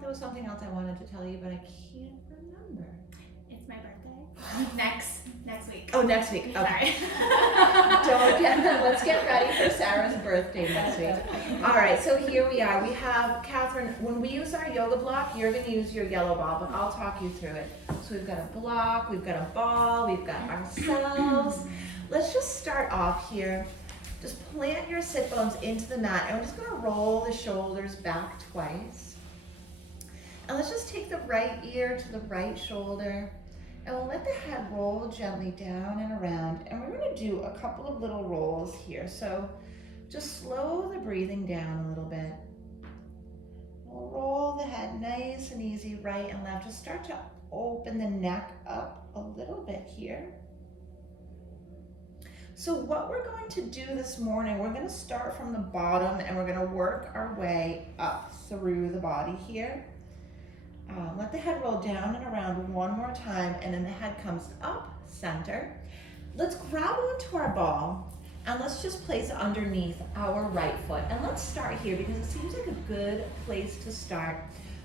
there was something else I wanted to tell you, but I can't remember. It's my birthday. Next week. Oh, next week. Okay. Let's get ready for Sarah's birthday next week. All right, so here we are. We have, Catherine, when we use our yoga block, you're going to use your yellow ball, but I'll talk you through it. So we've got a block, we've got a ball, we've got ourselves. Let's just start off here. Just plant your sit bones into the mat, and we're just going to roll the shoulders back twice. And let's just take the right ear to the right shoulder, and we'll let the head roll gently down and around. And we're going to do a couple of little rolls here. So just slow the breathing down a little bit. We'll roll the head nice and easy, right and left. Just start to open the neck up a little bit here. So what we're going to do this morning, we're going to start from the bottom and we're going to work our way up through the body here. Let the head roll down and around one more time, and then the head comes up, center. Let's grab onto our ball and let's just place it underneath our right foot. And let's start here because it seems like a good place to start.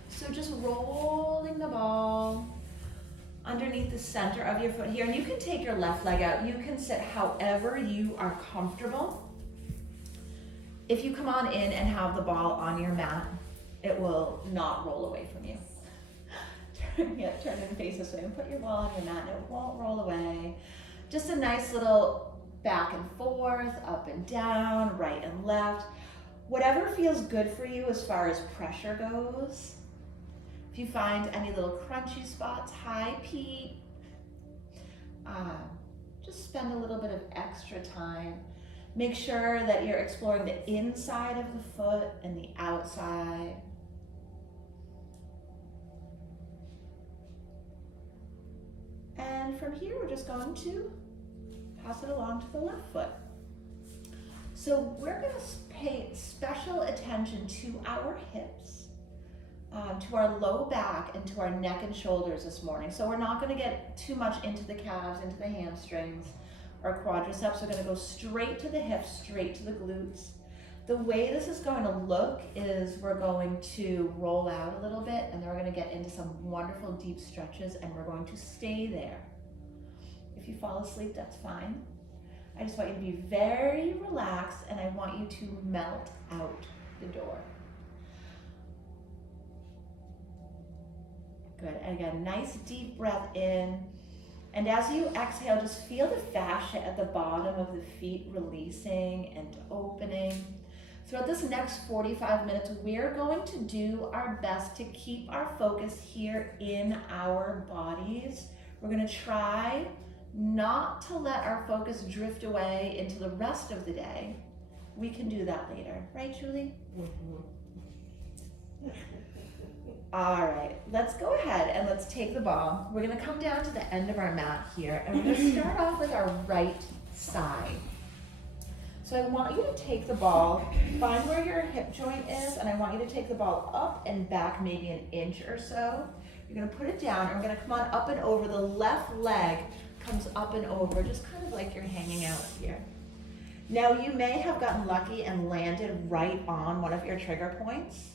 So just rolling the ball underneath the center of your foot here, and you can take your left leg out. You can sit however you are comfortable. If you come on in and have the ball on your mat, it will not roll away from you. Turn it and face this way and put your ball on your mat and it won't roll away. Just a nice little back and forth, up and down, right and left. Whatever feels good for you as far as pressure goes. If you find any little crunchy spots, high peak, just spend a little bit of extra time. Make sure that you're exploring the inside of the foot and the outside. And from here, we're just going to pass it along to the left foot. So we're going to pay special attention to our hips, to our low back, and to our neck and shoulders this morning. So we're not going to get too much into the calves, into the hamstrings or quadriceps. We're going to go straight to the hips, straight to the glutes. The way this is going to look is we're going to roll out a little bit, and then we're going to get into some wonderful deep stretches, and we're going to stay there. If you fall asleep, that's fine. I just want you to be very relaxed, and I want you to melt out the door. Good, and again, nice deep breath in. And as you exhale, just feel the fascia at the bottom of the feet releasing and opening. Throughout this next 45 minutes, we're going to do our best to keep our focus here in our bodies. We're going to try not to let our focus drift away into the rest of the day. We can do that later. Right, Julie? All right, let's go ahead and let's take the ball. We're going to come down to the end of our mat here, and we're going to start off with our right side. So I want you to take the ball, find where your hip joint is, and I want you to take the ball up and back maybe an inch or so. You're going to put it down, and we're going to come on up and over. The left leg comes up and over, just kind of like you're hanging out here. Now you may have gotten lucky and landed right on one of your trigger points.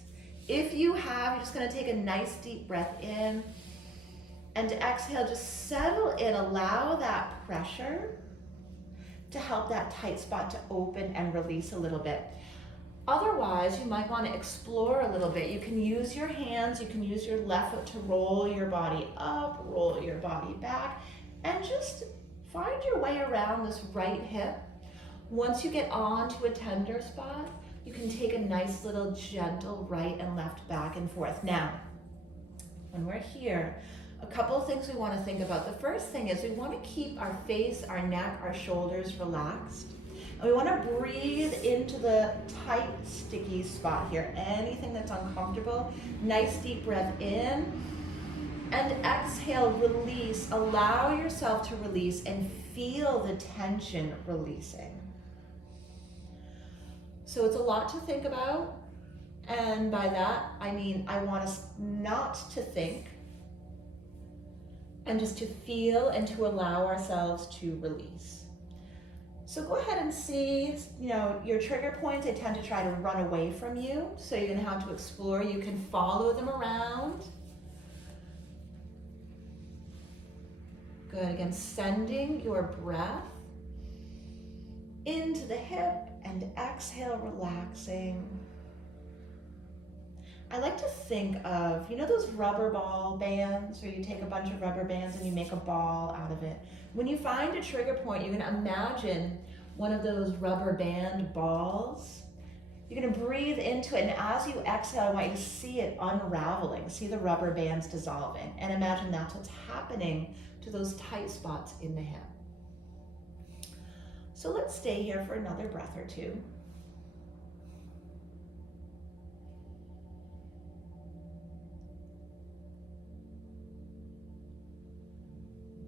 If you have, you're just going to take a nice deep breath in, and to exhale, just settle in, allow that pressure to help that tight spot to open and release a little bit. Otherwise, you might want to explore a little bit. You can use your hands, you can use your left foot to roll your body up, roll your body back, and just find your way around this right hip. Once you get onto a tender spot, you can take a nice little gentle right and left back and forth. Now, when we're here, a couple of things we want to think about. The first thing is we want to keep our face, our neck, our shoulders relaxed. And we want to breathe into the tight, sticky spot here. Anything that's uncomfortable, nice deep breath in. And exhale, release. Allow yourself to release and feel the tension releasing. So it's a lot to think about. And by that, I mean, I want us not to think, and just to feel and to allow ourselves to release. So go ahead and see, your trigger points, they tend to try to run away from you. So you're gonna have to explore. You can follow them around. Good, again, sending your breath into the hip and exhale, relaxing. I like to think of, those rubber ball bands where you take a bunch of rubber bands and you make a ball out of it. When you find a trigger point, you're gonna imagine one of those rubber band balls. You're gonna breathe into it, and as you exhale, I want you to see it unraveling, see the rubber bands dissolving, and imagine that's what's happening to those tight spots in the hip. So let's stay here for another breath or two.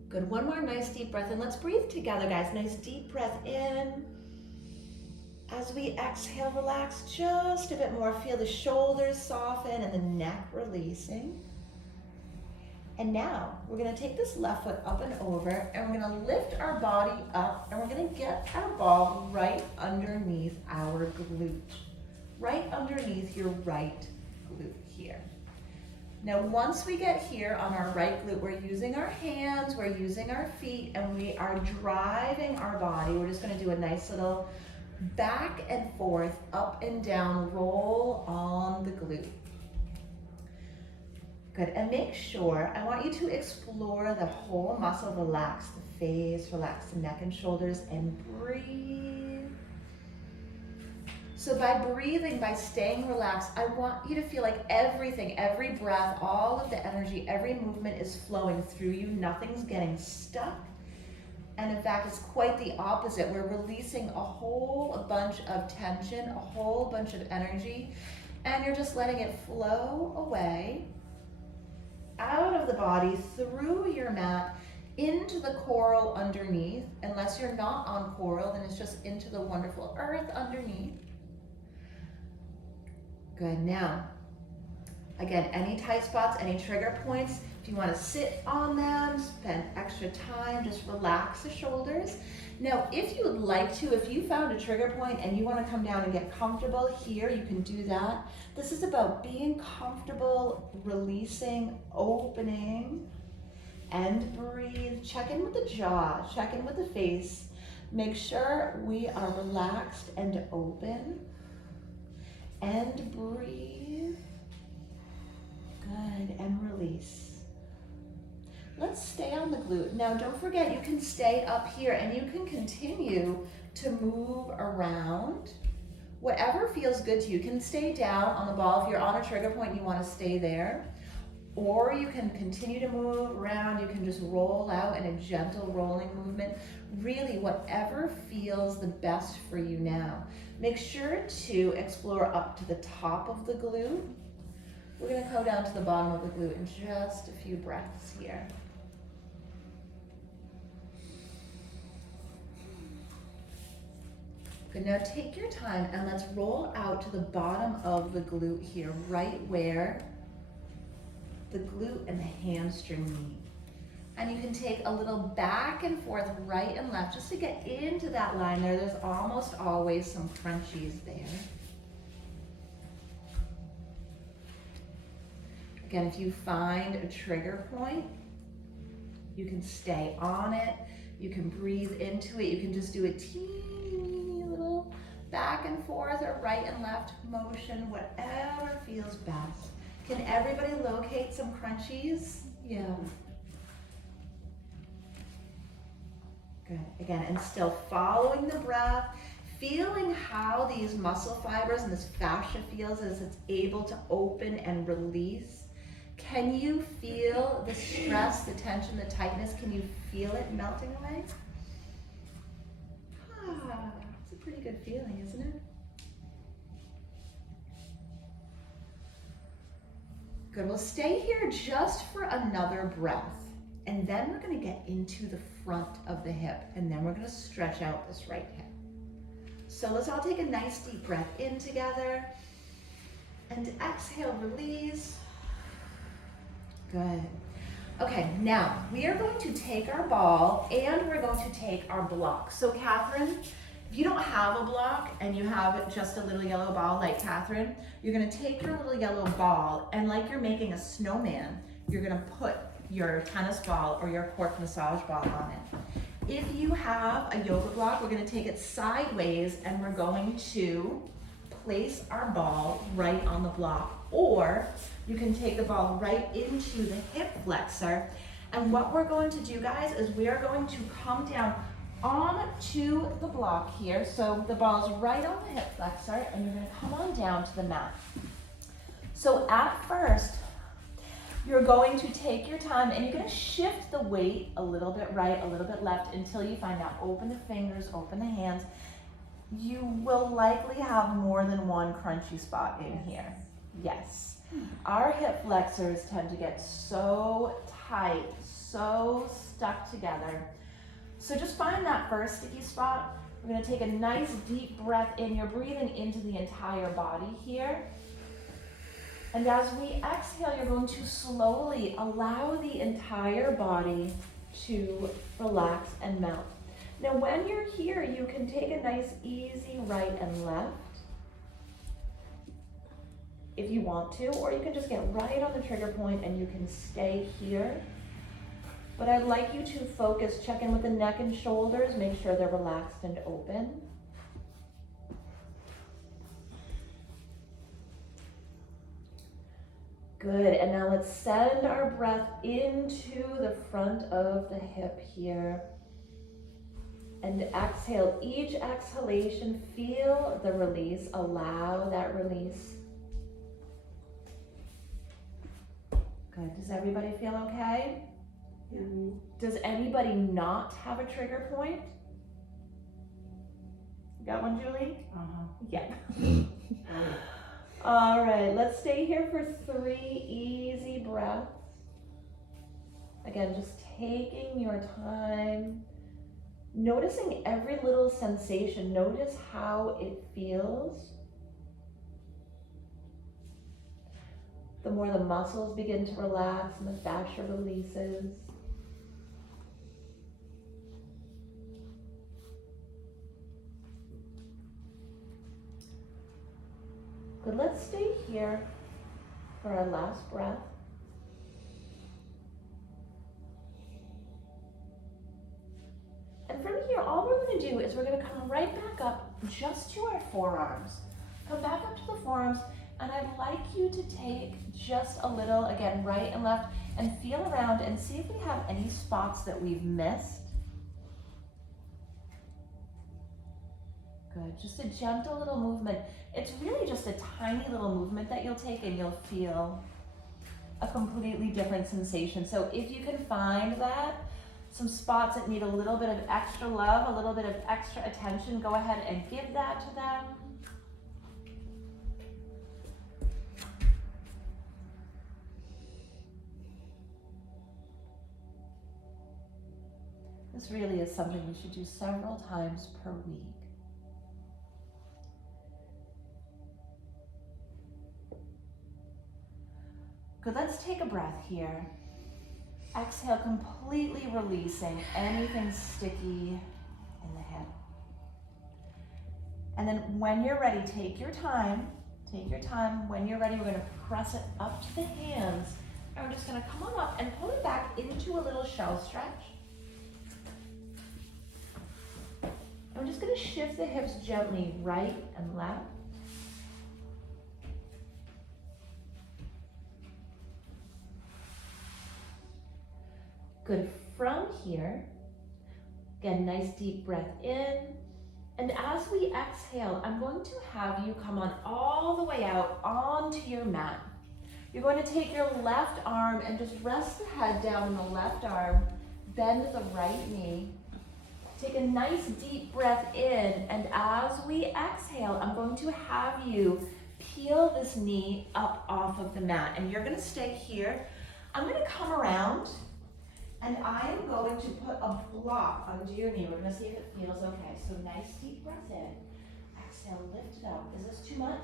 Good, one more nice deep breath in. Let's breathe together, guys. Nice deep breath in. As we exhale, relax just a bit more. Feel the shoulders soften and the neck releasing. And now we're gonna take this left foot up and over, and we're gonna lift our body up, and we're gonna get our ball right underneath our glute. Right underneath your right glute here. Now, once we get here on our right glute, we're using our hands, we're using our feet, and we are driving our body. We're just gonna do a nice little back and forth, up and down, roll on the glute. Good, and make sure, I want you to explore the whole muscle, relax the face, relax the neck and shoulders, and breathe. So by breathing, by staying relaxed, I want you to feel like everything, every breath, all of the energy, every movement is flowing through you. Nothing's getting stuck. And in fact, it's quite the opposite. We're releasing a whole bunch of tension, a whole bunch of energy, and you're just letting it flow away out of the body, through your mat, into the coral underneath. Unless you're not on coral, then it's just into the wonderful earth underneath. Good, now, again, any tight spots, any trigger points, if you want to sit on them, spend extra time, just relax the shoulders. Now, if you would like to, if you found a trigger point and you want to come down and get comfortable here, you can do that. This is about being comfortable, releasing, opening, and breathe. Check in with the jaw, check in with the face. Make sure we are relaxed and open. And breathe. Good, and release. Let's stay on the glute. Now don't forget, you can stay up here and you can continue to move around. Whatever feels good to you. You can stay down on the ball. If you're on a trigger point, you want to stay there. Or you can continue to move around. You can just roll out in a gentle rolling movement. Really, whatever feels the best for you now. Make sure to explore up to the top of the glute. We're going to go down to the bottom of the glute in just a few breaths here. Good, now take your time and let's roll out to the bottom of the glute here, right where the glute and the hamstring meet. And you can take a little back and forth, right and left, just to get into that line there. There's almost always some crunchies there. Again, if you find a trigger point, you can stay on it. You can breathe into it. You can just do a teeny little back and forth or right and left motion, whatever feels best. Can everybody locate some crunchies? Yeah. Good. Again, and still following the breath, feeling how these muscle fibers and this fascia feels as it's able to open and release. Can you feel the stress, the tension, the tightness? Can you feel it melting away? It's a pretty good feeling, isn't it? Good, we'll stay here just for another breath. And then we're gonna get into the front of the hip, and then we're gonna stretch out this right hip. So let's all take a nice deep breath in together, and exhale, release. Good. Okay, now we are going to take our ball and we're going to take our block. So Catherine, if you don't have a block and you have just a little yellow ball like Catherine, you're gonna take your little yellow ball and like you're making a snowman, you're gonna put your tennis ball or your cork massage ball on it. If you have a yoga block, we're gonna take it sideways and we're going to place our ball right on the block. Or you can take the ball right into the hip flexor. And what we're going to do, guys, is we are going to come down onto the block here. So the ball's right on the hip flexor and you're gonna come on down to the mat. So at first, you're going to take your time and you're gonna shift the weight a little bit right, a little bit left until you find out. Open the fingers, open the hands. You will likely have more than one crunchy spot in here. Yes. Our hip flexors tend to get so tight, so stuck together. So just find that first sticky spot. We're gonna take a nice deep breath in. You're breathing into the entire body here. And as we exhale, you're going to slowly allow the entire body to relax and melt. Now when you're here, you can take a nice easy right and left if you want to, or you can just get right on the trigger point and you can stay here. But I'd like you to focus, check in with the neck and shoulders, make sure they're relaxed and open. Good, and now let's send our breath into the front of the hip here. And exhale, each exhalation, feel the release, allow that release. Good, does everybody feel okay? Yeah. Does anybody not have a trigger point? You got one, Julie? Yeah. All right, let's stay here for 3 easy breaths. Again, just taking your time, noticing every little sensation. Notice how it feels. The more the muscles begin to relax and the fascia releases. Good, let's stay here for our last breath. And from here, all we're gonna do is we're gonna come right back up just to our forearms. Come back up to the forearms, and I'd like you to take just a little, again, right and left, and feel around and see if we have any spots that we've missed. Good, just a gentle little movement. It's really just a tiny little movement that you'll take and you'll feel a completely different sensation. So if you can find that, some spots that need a little bit of extra love, a little bit of extra attention, go ahead and give that to them. This really is something we should do several times per week. Good, let's take a breath here. Exhale, completely releasing anything sticky in the hip. And then when you're ready, take your time. Take your time. When you're ready, we're gonna press it up to the hands. And we're just gonna come on up and pull it back into a little shell stretch. And we're just gonna shift the hips gently right and left. Good, from here, again, nice deep breath in. And as we exhale, I'm going to have you come on all the way out onto your mat. You're going to take your left arm and just rest the head down on the left arm, bend the right knee. Take a nice deep breath in, and as we exhale, I'm going to have you peel this knee up off of the mat, and you're gonna stay here. I'm gonna come around, and I am going to put a block under your knee. We're gonna see if it feels okay. So nice deep breath in. Exhale, lift it up. Is this too much?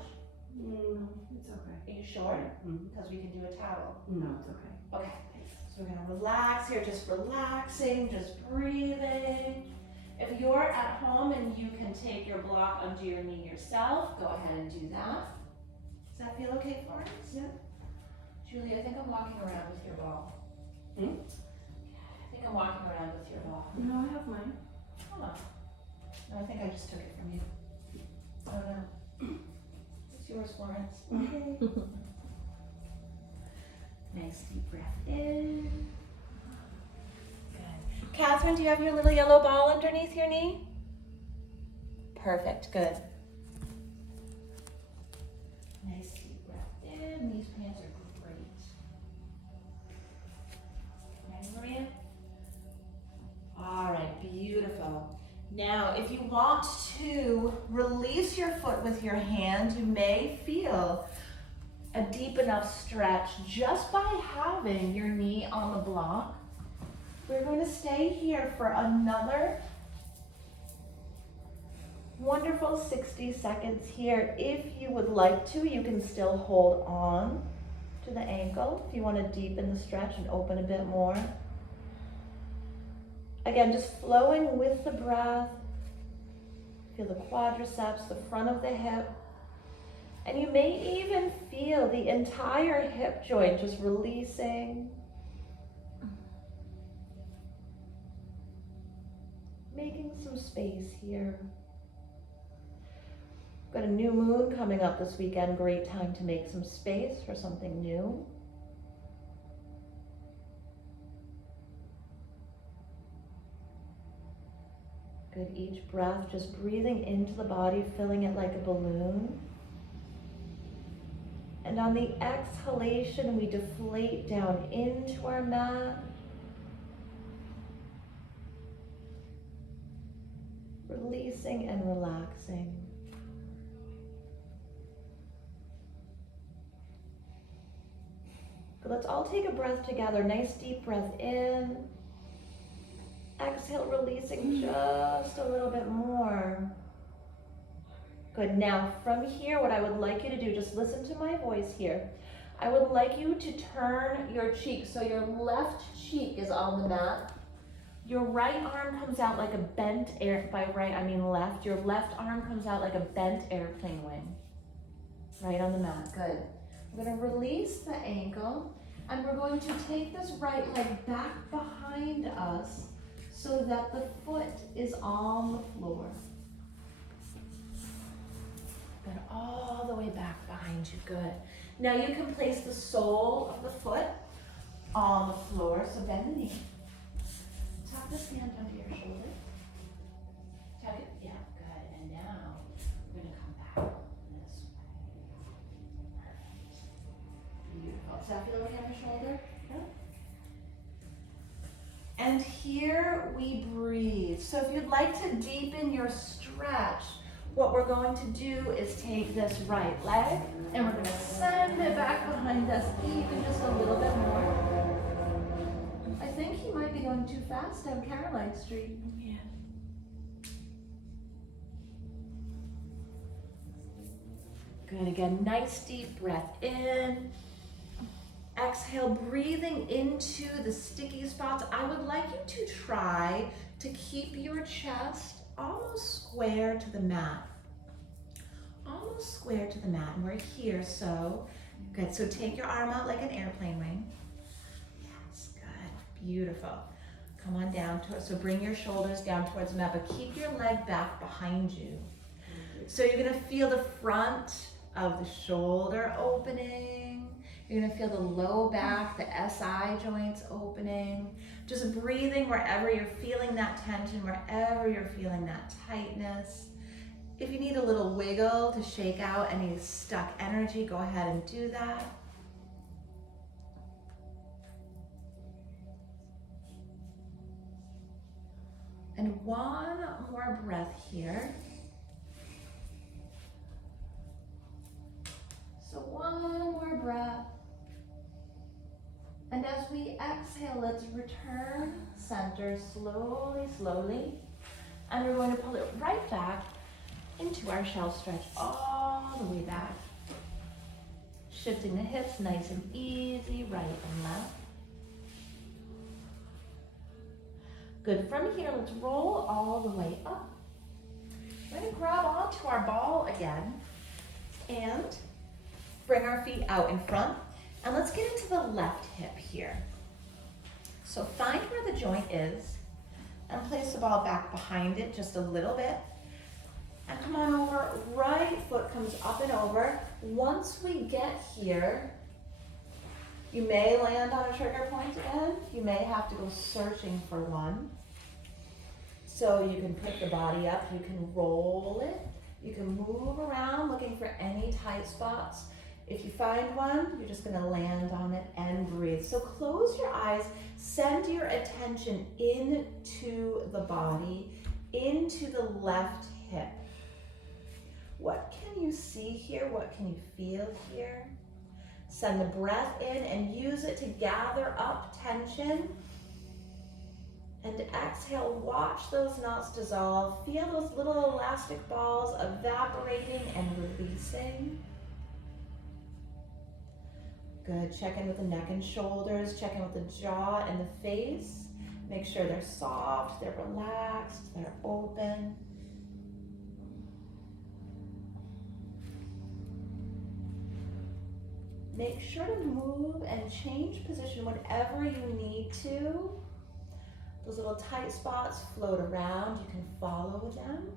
No, it's okay. Are you sure? Because we can do a towel. No, it's okay. Okay, so So we're gonna relax here, just relaxing, just breathing. If you're at home and you can take your block under your knee yourself, go ahead and do that. Does that feel okay for us? Yeah. Julie, I think I'm walking around with your ball. Hmm? I think I'm walking around with your ball. No, I have mine. Hold on. No, I think I just took it from you. Oh no. It's yours, Florence. Okay. Nice deep breath in. Good. Catherine, do you have your little yellow ball underneath your knee? Perfect, good. Nice deep breath in. These pants are great. Ready, Maria? All right, beautiful. Now, if you want to release your foot with your hand, you may feel a deep enough stretch just by having your knee on the block. We're going to stay here for another wonderful 60 seconds here. If you would like to, you can still hold on to the ankle if you want to deepen the stretch and open a bit more. Again, just flowing with the breath. Feel the quadriceps, the front of the hip. And you may even feel the entire hip joint just releasing. Making some space here. Got a new moon coming up this weekend. Great time to make some space for something new. Good, each breath, just breathing into the body, filling it like a balloon. And on the exhalation, we deflate down into our mat. Releasing and relaxing. Good, let's all take a breath together. Nice deep breath in. Exhale, releasing just a little bit more. Good, now from here, what I would like you to do, just listen to my voice here. I would like you to turn your cheek, so your left cheek is on the mat. Your right arm comes out like a bent by right, I mean left. Your left arm comes out like a bent airplane wing. Right on the mat, good. We're gonna release the ankle, and we're going to take this right leg back behind us so that the foot is on the floor. Good, all the way back behind you, good. Now you can place the sole of the foot on the floor, so bend the knee. Tuck this hand under your shoulder. Tuck it, yeah, good. And now we're gonna come back this way. Perfect. Beautiful. Does that feel okay on your shoulder? Yeah. And here we breathe. So if you'd like to deepen your stretch, what we're going to do is take this right leg and we're gonna send it back behind us even just a little bit more. I think he might be going too fast down Caroline Street. Yeah. Good, again, nice deep breath in. Exhale, breathing into the sticky spots. I would like you to try to keep your chest almost square to the mat. Almost square to the mat, and we're here, so good. So take your arm out like an airplane wing. Yes, good, beautiful. Come on down to it. So bring your shoulders down towards the mat, but keep your leg back behind you. So you're gonna feel the front of the shoulder opening. You're gonna feel the low back, the SI joints opening. Just breathing wherever you're feeling that tension, wherever you're feeling that tightness. If you need a little wiggle to shake out any stuck energy, go ahead and do that. And one more breath here. So one more breath. And as we exhale, let's return center slowly, slowly. And we're going to pull it right back into our shell stretch all the way back. Shifting the hips nice and easy, right and left. Good. From here, let's roll all the way up. We're gonna grab onto our ball again and bring our feet out in front. And let's get into the left hip here. So find where the joint is and place the ball back behind it just a little bit. And come on over, right foot comes up and over. Once we get here, you may land on a trigger point again. You may have to go searching for one. So you can pick the body up, you can roll it, you can move around looking for any tight spots. If you find one, you're just gonna land on it and breathe. So close your eyes, send your attention into the body, into the left hip. What can you see here? What can you feel here? Send the breath in and use it to gather up tension. And exhale, watch those knots dissolve. Feel those little elastic balls evaporating and releasing. Good, check in with the neck and shoulders, check in with the jaw and the face. Make sure they're soft, they're relaxed, they're open. Make sure to move and change position whenever you need to. Those little tight spots float around, you can follow them.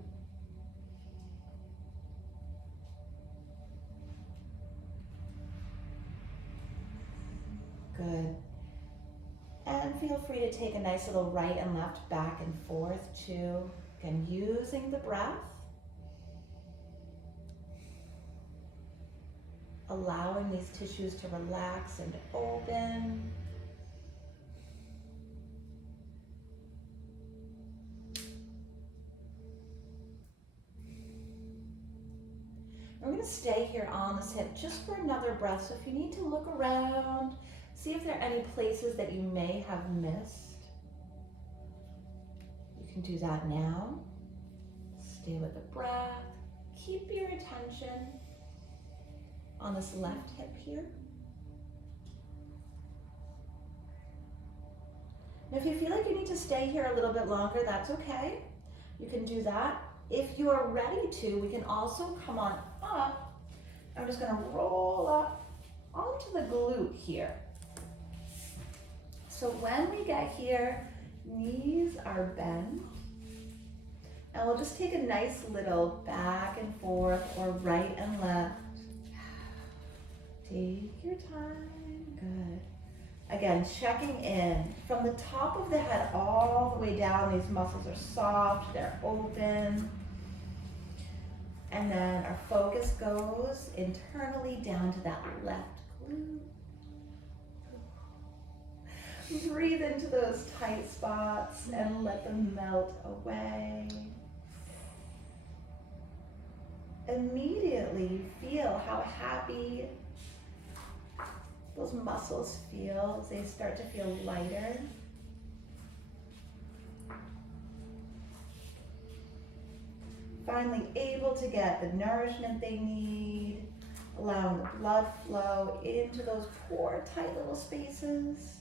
Good. And feel free to take a nice little right and left back and forth too. Again, using the breath. Allowing these tissues to relax and open. We're going to stay here on this hip just for another breath. So if you need to look around, see if there are any places that you may have missed. You can do that now. Stay with the breath. Keep your attention on this left hip here. Now if you feel like you need to stay here a little bit longer, that's okay. You can do that. If you are ready to, we can also come on up. I'm just gonna roll up onto the glute here. So when we get here, knees are bent. And we'll just take a nice little back and forth or right and left. Take your time, good. Again, checking in from the top of the head all the way down. These muscles are soft, they're open. And then our focus goes internally down to that left glute. Breathe into those tight spots and let them melt away. Immediately feel how happy those muscles feel as they start to feel lighter. Finally able to get the nourishment they need, allowing the blood flow into those poor, tight little spaces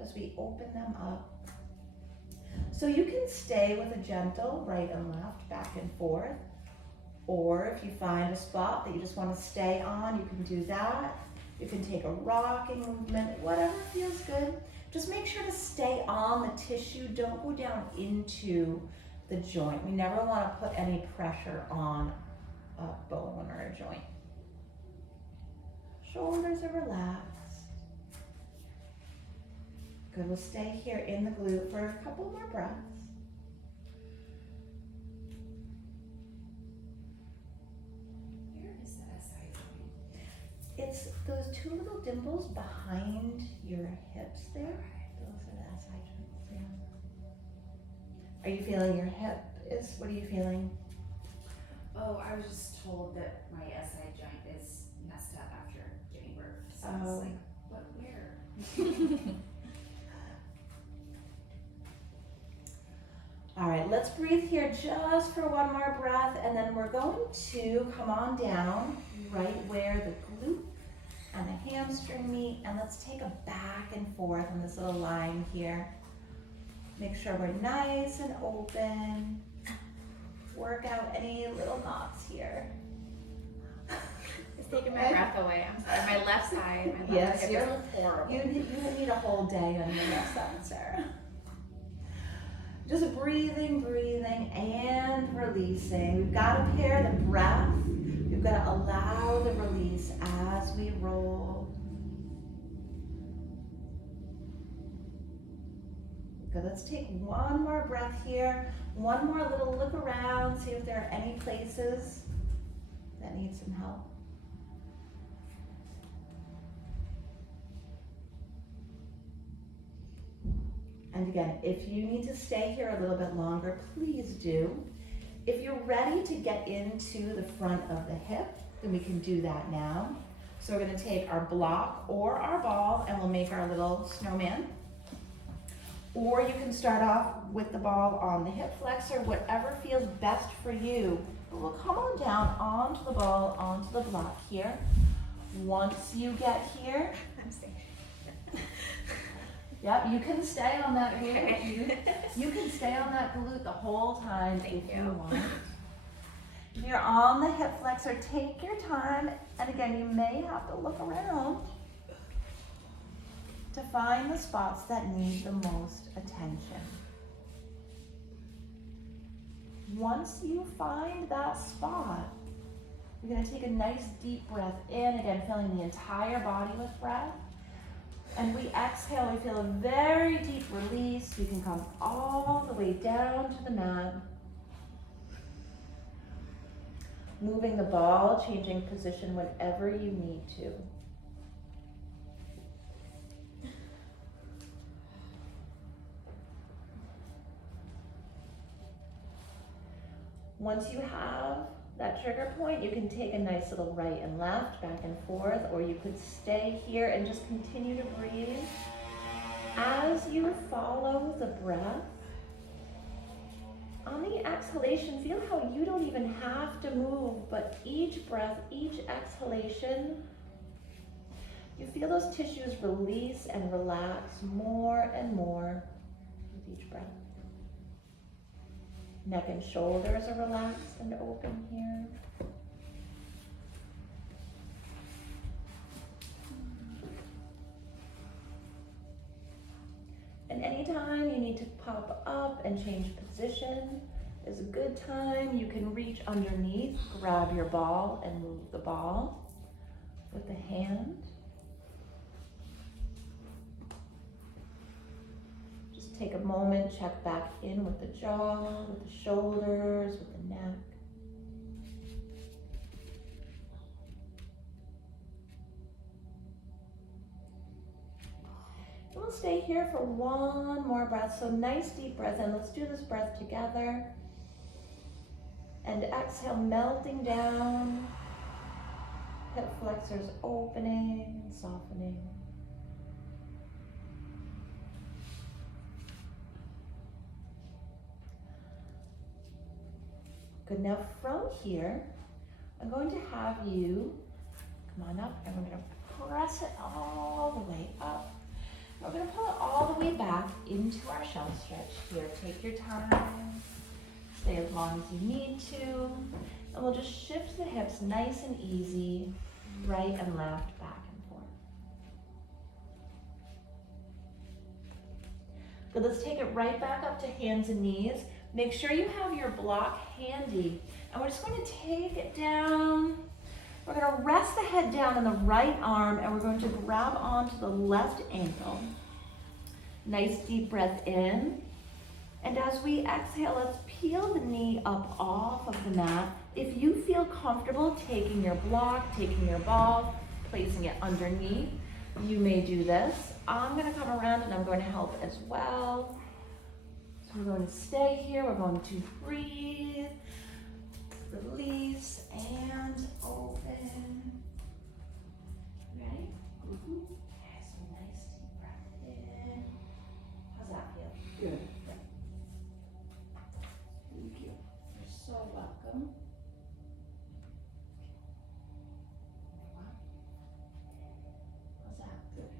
as we open them up. So you can stay with a gentle right and left, back and forth, or if you find a spot that you just want to stay on, you can do that. You can take a rocking movement, whatever feels good. Just make sure to stay on the tissue. Don't go down into the joint. We never want to put any pressure on a bone or a joint. Shoulders are relaxed. Good, we'll stay here in the glute for a couple more breaths. Where is the SI joint? It's those two little dimples behind your hips there. Those are the SI joints, yeah. Are you feeling your hip what are you feeling? Oh, I was just told that my SI joint is messed up after giving birth. So Oh. it's like, what, where? All right, let's breathe here just for one more breath, and then we're going to come on down right where the glute and the hamstring meet, and let's take a back and forth on this little line here. Make sure we're nice and open. Work out any little knots here. It's taking my breath away. I'm sorry. My left side, my left Yes, hip you're is horrible. You need a whole day on your left side, Sarah. Just breathing, breathing, and releasing. We've got to pair the breath. We've got to allow the release as we roll. Good, let's take one more breath here. One more little look around, see if there are any places that need some help. And again, if you need to stay here a little bit longer, please do. If you're ready to get into the front of the hip, then we can do that now. So we're gonna take our block or our ball and we'll make our little snowman. Or you can start off with the ball on the hip flexor, whatever feels best for you. But we'll come on down onto the ball, onto the block here. Once you get here, I'm safe. yep, you can stay on that glute. Okay. You can stay on that glute the whole time Thank if you. you want. If you're on the hip flexor, take your time. And again, you may have to look around to find the spots that need the most attention. Once you find that spot, you're gonna take a nice deep breath in, again, filling the entire body with breath. And we exhale, we feel a very deep release. You can come all the way down to the mat. Moving the ball, changing position whenever you need to. Once you have that trigger point, you can take a nice little right and left, back and forth, or you could stay here and just continue to breathe. As you follow the breath, on the exhalation, feel how you don't even have to move, but each breath, each exhalation, you feel those tissues release and relax more and more with each breath. Neck and shoulders are relaxed and open here. And anytime you need to pop up and change position is a good time. You can reach underneath, grab your ball and move the ball with the hand. Just take a moment, check back in with the jaw, with the shoulders, with the neck. We'll stay here for one more breath. So nice deep breath in. Let's do this breath together. And exhale, melting down. Hip flexors opening and softening. Good, now from here, I'm going to have you come on up and we're going to press it all the way up. We're going to pull it all the way back into our shelf stretch here. Take your time, stay as long as you need to, and we'll just shift the hips nice and easy, right and left, back and forth. Good, let's take it right back up to hands and knees. Make sure you have your block handy, and we're just going to take it down. We're going to rest the head down on the right arm and we're going to grab onto the left ankle. Nice deep breath in. And as we exhale, let's peel the knee up off of the mat. If you feel comfortable taking your block, taking your ball, placing it underneath, you may do this. I'm going to come around and I'm going to help as well. So we're going to stay here. We're going to breathe. Release and open. Ready? Okay, so nice deep breath in. How's that feel? Good. Thank you. You're so welcome. How's that? Good.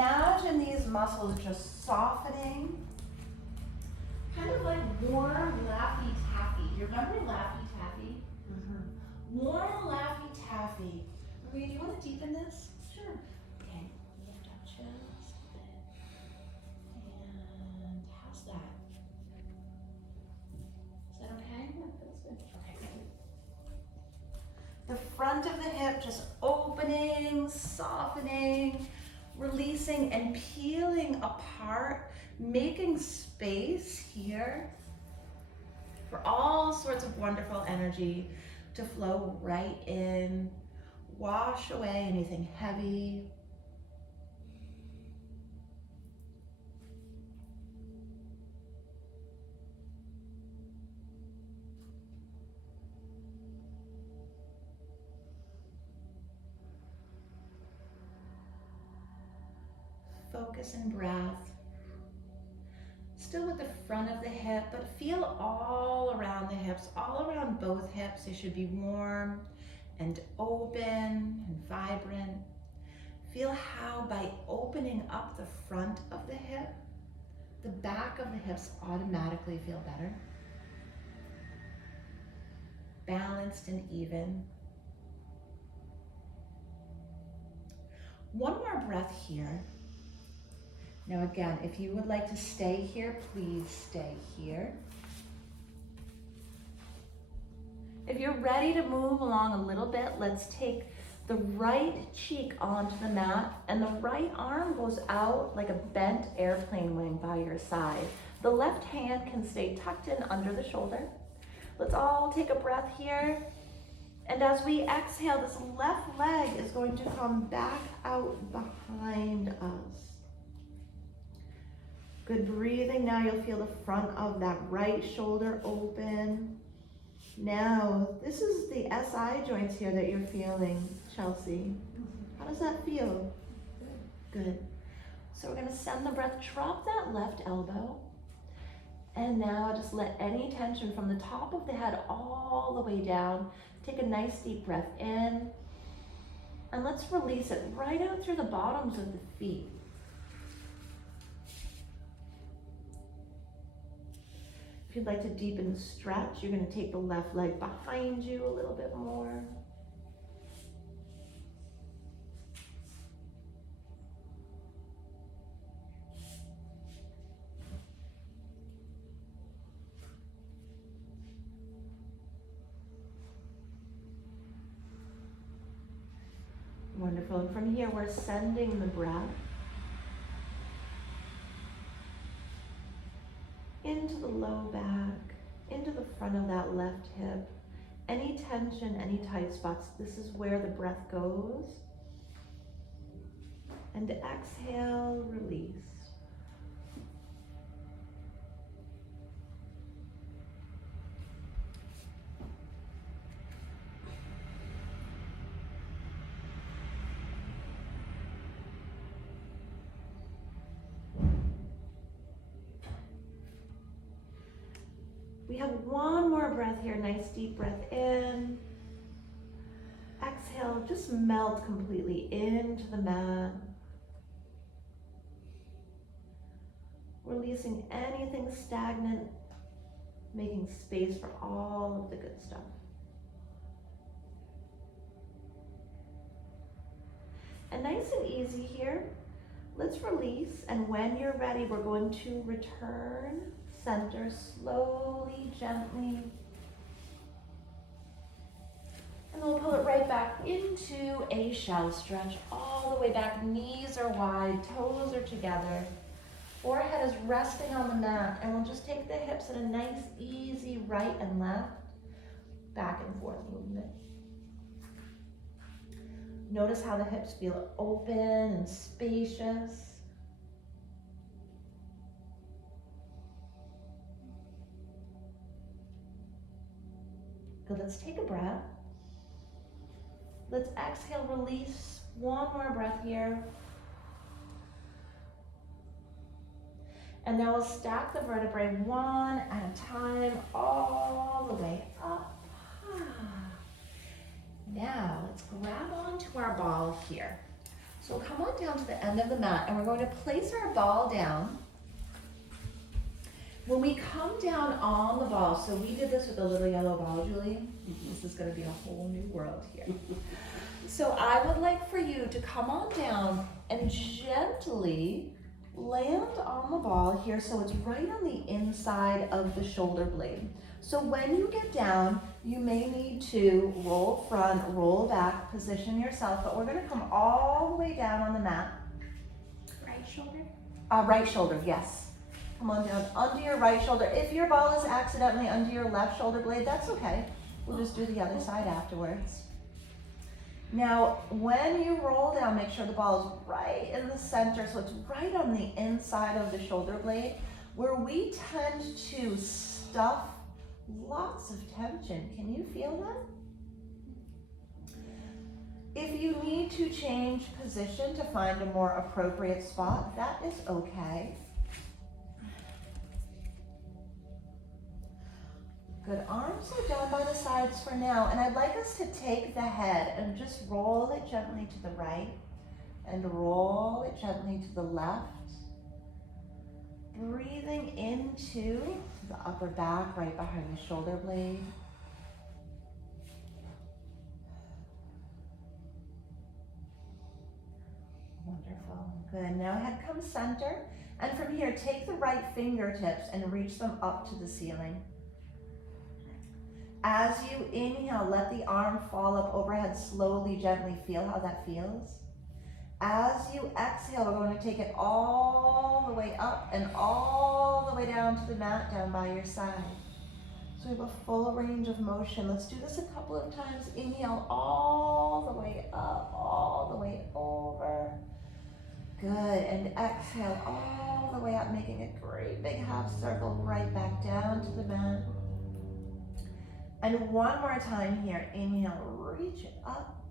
imagine these muscles just softening. Kind of like warm Laffy Taffy. Do you remember Laffy Taffy? Warm Laffy Taffy. Maria, do you want to deepen this? Sure. Okay, lift up just a bit. And how's that? Is that okay? Yeah, that's good. Okay, good. The front of the hip just opening, softening, releasing and peeling apart, making space here for all sorts of wonderful energy to flow right in, wash away anything heavy. Focus and breath. Still with the front of the hip, but feel all around the hips, all around both hips. They should be warm and open and vibrant. Feel how by opening up the front of the hip, the back of the hips automatically feel better. Balanced and even. One more breath here. Now again, if you would like to stay here, please stay here. If you're ready to move along a little bit, let's take the right cheek onto the mat and the right arm goes out like a bent airplane wing by your side. The left hand can stay tucked in under the shoulder. Let's all take a breath here. And as we exhale, this left leg is going to come back out behind us. Good breathing. Now you'll feel the front of that right shoulder open. Now, this is the SI joints here that you're feeling, Chelsea. How does that feel? Good. So we're gonna send the breath, drop that left elbow. And now just let any tension from the top of the head all the way down. Take a nice deep breath in. And let's release it right out through the bottoms of the feet. If you'd like to deepen the stretch, you're going to take the left leg behind you a little bit more. Wonderful. And from here, we're sending the breath into the low back, into the front of that left hip. Any tension, any tight spots, this is where the breath goes. And exhale, release. We have one more breath here, nice deep breath in. Exhale, just melt completely into the mat. Releasing anything stagnant, making space for all of the good stuff. And nice and easy here, let's release, and when you're ready, we're going to return center slowly, gently. And we'll pull it right back into a shell stretch, all the way back. Knees are wide, toes are together. Forehead is resting on the mat, and we'll just take the hips in a nice, easy right and left, back and forth movement. Notice how the hips feel open and spacious. Good, let's take a breath. Let's exhale, release. One more breath here. And now we'll stack the vertebrae one at a time, all the way up. Now let's grab onto our ball here. So we'll come on down to the end of the mat and we're going to place our ball down. When we come down on the ball, so we did this with a little yellow ball, Julie. This is gonna be a whole new world here. So I would like for you to come on down and gently land on the ball here so it's right on the inside of the shoulder blade. So when you get down, you may need to roll front, roll back, position yourself, but we're gonna come all the way down on the mat. Right shoulder? Right shoulder, yes. Come on down under your right shoulder. If your ball is accidentally under your left shoulder blade, that's okay. We'll just do the other side afterwards. Now, when you roll down, make sure the ball is right in the center, so it's right on the inside of the shoulder blade, where we tend to stuff lots of tension. Can you feel that? If you need to change position to find a more appropriate spot, that is okay. Good, arms are down by the sides for now, and I'd like us to take the head and just roll it gently to the right and roll it gently to the left. Breathing into the upper back right behind the shoulder blade. Wonderful, good. Now head comes center, and from here, take the right fingertips and reach them up to the ceiling. As you inhale, let the arm fall up overhead slowly, gently. Feel how that feels. As you exhale, we're going to take it all the way up and all the way down to the mat, down by your side. So we have a full range of motion. Let's do this a couple of times. Inhale all the way up, all the way over. Good, and exhale all the way up, making a great big half circle right back down to the mat. And one more time here, inhale, reach it up,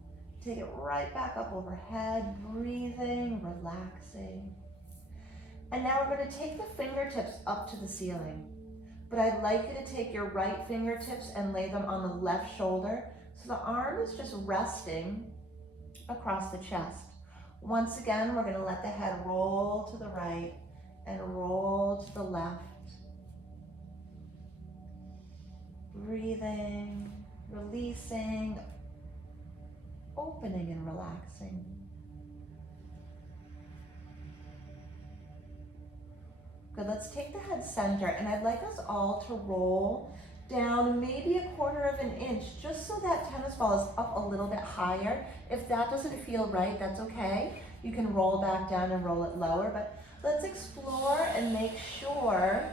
take it right back up overhead, breathing, relaxing. And now we're going to take the fingertips up to the ceiling, but I'd like you to take your right fingertips and lay them on the left shoulder, so the arm is just resting across the chest. Once again, we're going to let the head roll to the right and roll to the left. Breathing, releasing, opening and relaxing. Good, let's take the head center, and I'd like us all to roll down maybe a quarter of an inch, just so that tennis ball is up a little bit higher. If that doesn't feel right, that's okay. You can roll back down and roll it lower, but let's explore and make sure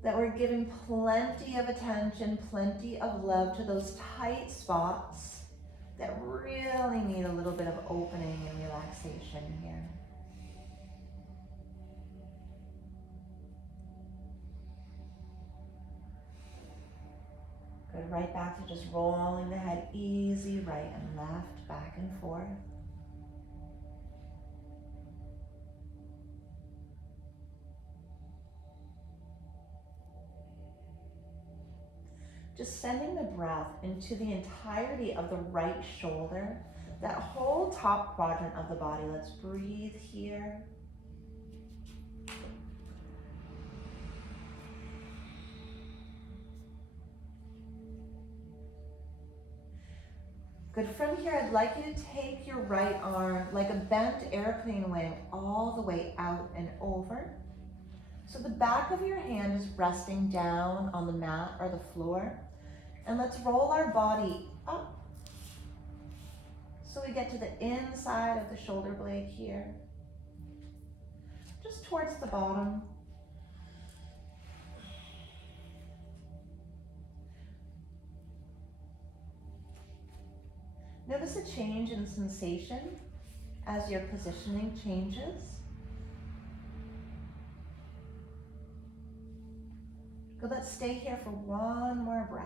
that we're giving plenty of attention, plenty of love to those tight spots that really need a little bit of opening and relaxation here. Good, right back to just rolling the head easy, right and left, back and forth. Just sending the breath into the entirety of the right shoulder, that whole top quadrant of the body. Let's breathe here. Good, from here, I'd like you to take your right arm like a bent airplane wing all the way out and over. So the back of your hand is resting down on the mat or the floor. And let's roll our body up so we get to the inside of the shoulder blade here, just towards the bottom. Notice a change in sensation as your positioning changes. Good, let's stay here for one more breath.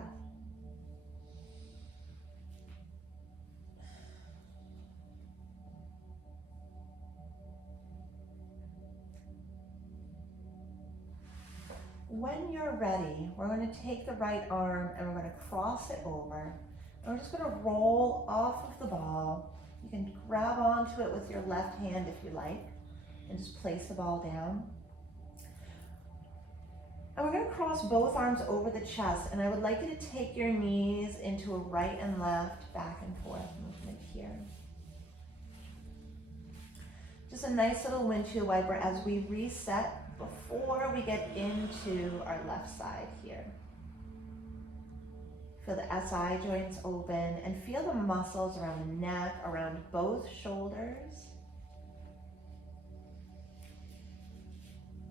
When you're ready, we're going to take the right arm and we're going to cross it over. And we're just gonna roll off of the ball. You can grab onto it with your left hand if you like, and just place the ball down. And we're gonna cross both arms over the chest, and I would like you to take your knees into a right and left, back and forth movement here. Just a nice little windshield wiper as we reset before we get into our left side here. Feel the SI joints open and feel the muscles around the neck, around both shoulders.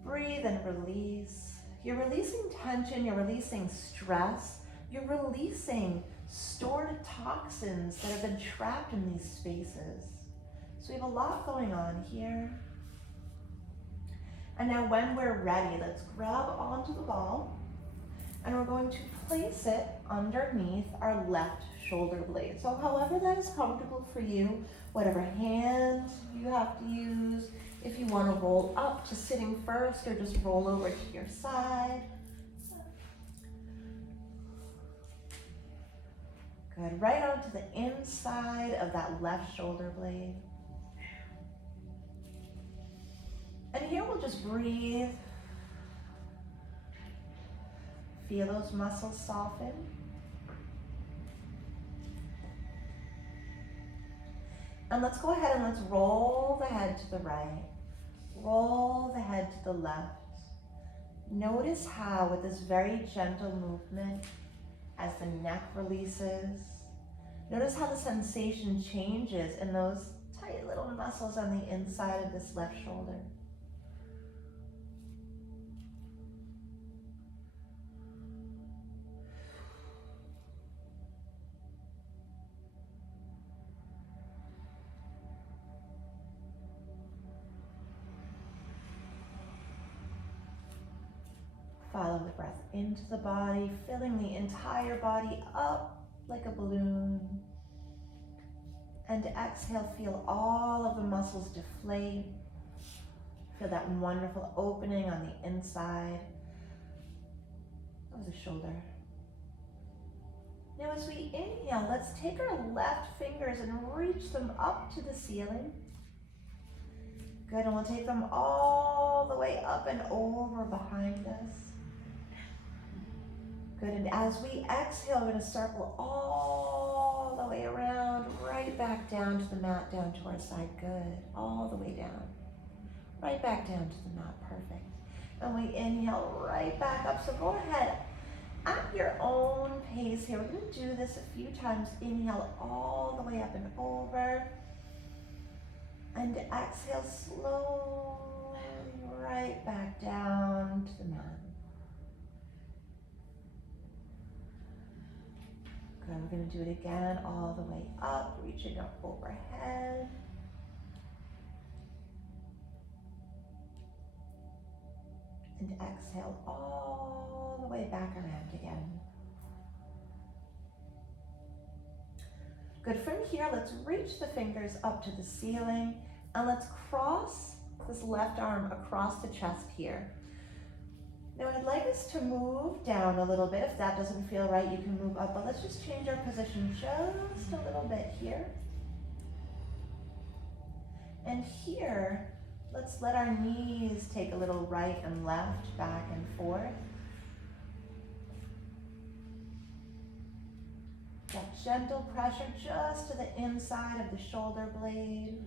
Breathe and release. You're releasing tension, you're releasing stress, you're releasing stored toxins that have been trapped in these spaces. So we have a lot going on here. And now when we're ready, let's grab onto the ball and we're going to place it underneath our left shoulder blade. So however that is comfortable for you, whatever hand you have to use, if you want to roll up to sitting first or just roll over to your side. Good, right onto the inside of that left shoulder blade. And here we'll just breathe. Feel those muscles soften. And let's go ahead and let's roll the head to the right. Roll the head to the left. Notice how with this very gentle movement, as the neck releases, notice how the sensation changes in those tight little muscles on the inside of this left shoulder. Follow the breath into the body, filling the entire body up like a balloon. And exhale, feel all of the muscles deflate. Feel that wonderful opening on the inside of the shoulder. Now as we inhale, let's take our left fingers and reach them up to the ceiling. Good, and we'll take them all the way up and over behind us. Good, and as we exhale, we're gonna circle all the way around, right back down to the mat, down to our side. Good, all the way down. Right back down to the mat, perfect. And we inhale right back up, so go ahead at your own pace here. We're gonna do this a few times. Inhale all the way up and over. And exhale slowly right back down to the mat. Good, we're gonna do it again, all the way up, reaching up overhead. And exhale all the way back around again. Good, from here, let's reach the fingers up to the ceiling and let's cross this left arm across the chest here. Now I'd like us to move down a little bit. If that doesn't feel right, you can move up, but let's just change our position just a little bit here. And here, let's let our knees take a little right and left, back and forth. That gentle pressure just to the inside of the shoulder blade.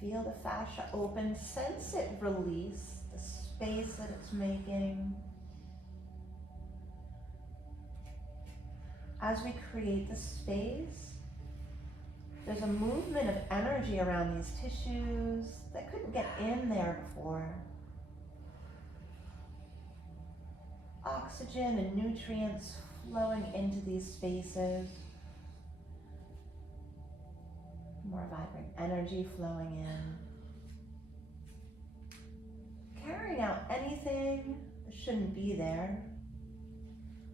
Feel the fascia open, sense it release, the space that it's making. As we create the space, there's a movement of energy around these tissues that couldn't get in there before. Oxygen and nutrients flowing into these spaces. More vibrant energy flowing in. Carrying out anything that shouldn't be there.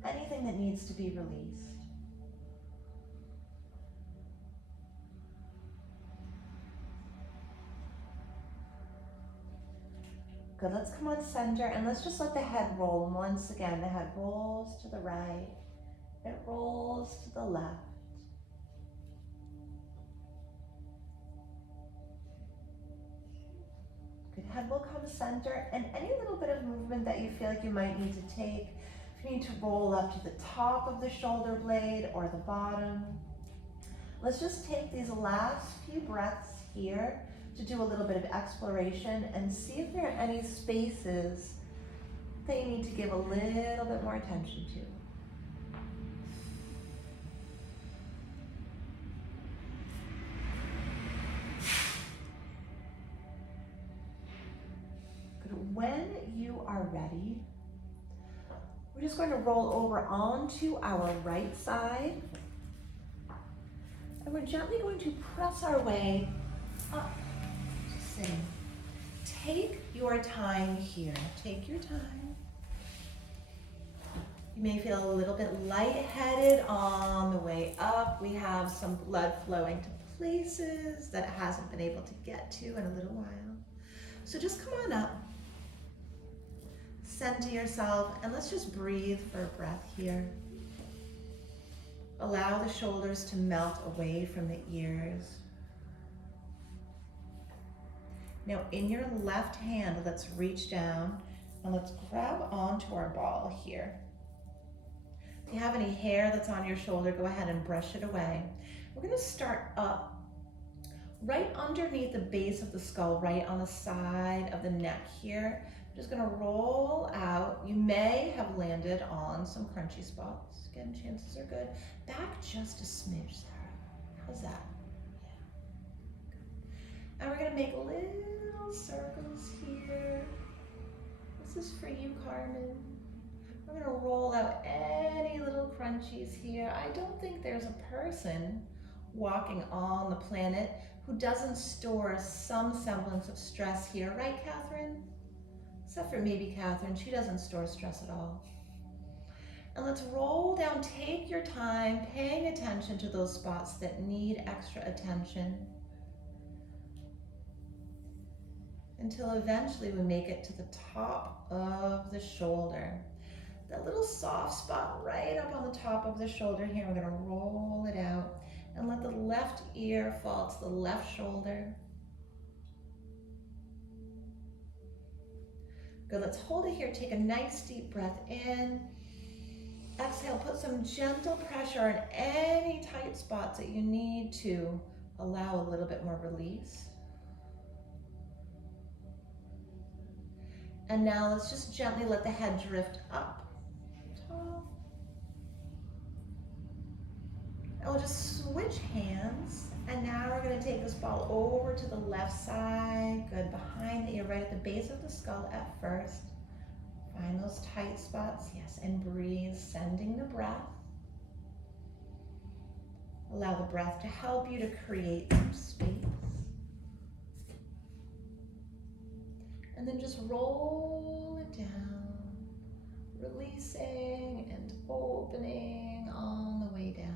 Anything that needs to be released. Good, let's come on center and let's just let the head roll. Once again, the head rolls to the right It rolls to the left. Good, head will come center, and any little bit of movement that you feel like you might need to take, if you need to roll up to the top of the shoulder blade or the bottom. Let's just take these last few breaths here to do a little bit of exploration and see if there are any spaces that you need to give a little bit more attention to. Good. When you are ready, we're just going to roll over onto our right side. And we're gently going to press our way up to sitting. Take your time here. Take your time. You may feel a little bit lightheaded on the way up. We have some blood flowing to places that it hasn't been able to get to in a little while. So just come on up. Center yourself, and let's just breathe for a breath here. Allow the shoulders to melt away from the ears. Now in your left hand, let's reach down and let's grab onto our ball here. If you have any hair that's on your shoulder, go ahead and brush it away. We're gonna start up right underneath the base of the skull, right on the side of the neck here. I'm just gonna roll out. You may have landed on some crunchy spots. Again, chances are good. Back just a smidge, Sarah. How's that? Yeah. Good. And we're gonna make little circles here. This is for you, Carmen. We're gonna roll out any little crunchies here. I don't think there's a person walking on the planet who doesn't store some semblance of stress here, right, Catherine? Except for maybe Catherine, she doesn't store stress at all. And let's roll down, take your time, paying attention to those spots that need extra attention, until eventually we make it to the top of the shoulder. That little soft spot right up on the top of the shoulder here, we're gonna roll it out and let the left ear fall to the left shoulder. Good, let's hold it here. Take a nice deep breath in. Exhale, put some gentle pressure on any tight spots that you need to allow a little bit more release. And now let's just gently let the head drift up. Top. And we'll just switch hands. And now we're gonna take this ball over to the left side. Good, behind the ear, right at the base of the skull at first. Find those tight spots, yes, and breathe, sending the breath. Allow the breath to help you to create some space. And then just roll it down, releasing and opening on the way down.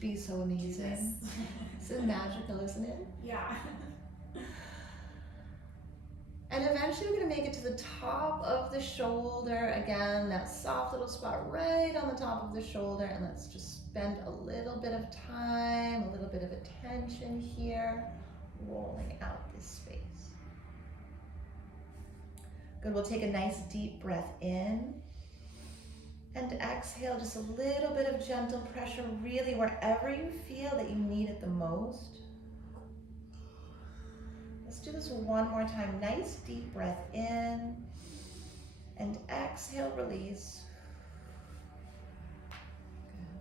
Be so amazing. It's magical, isn't it? Yeah. And eventually we're gonna make it to the top of the shoulder. Again, that soft little spot right on the top of the shoulder. And let's just spend a little bit of time, a little bit of attention here, rolling out this space. Good, we'll take a nice deep breath in. And exhale, just a little bit of gentle pressure, really wherever you feel that you need it the most. Let's do this one more time. Nice deep breath in and exhale, release. Good.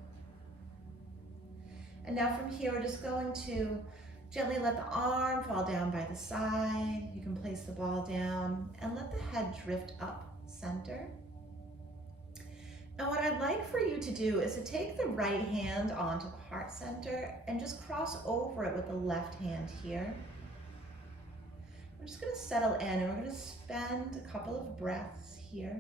And now from here, we're just going to gently let the arm fall down by the side. You can place the ball down and let the head drift up center. And what I'd like for you to do is to take the right hand onto the heart center and just cross over it with the left hand here. We're just gonna settle in and we're gonna spend a couple of breaths here.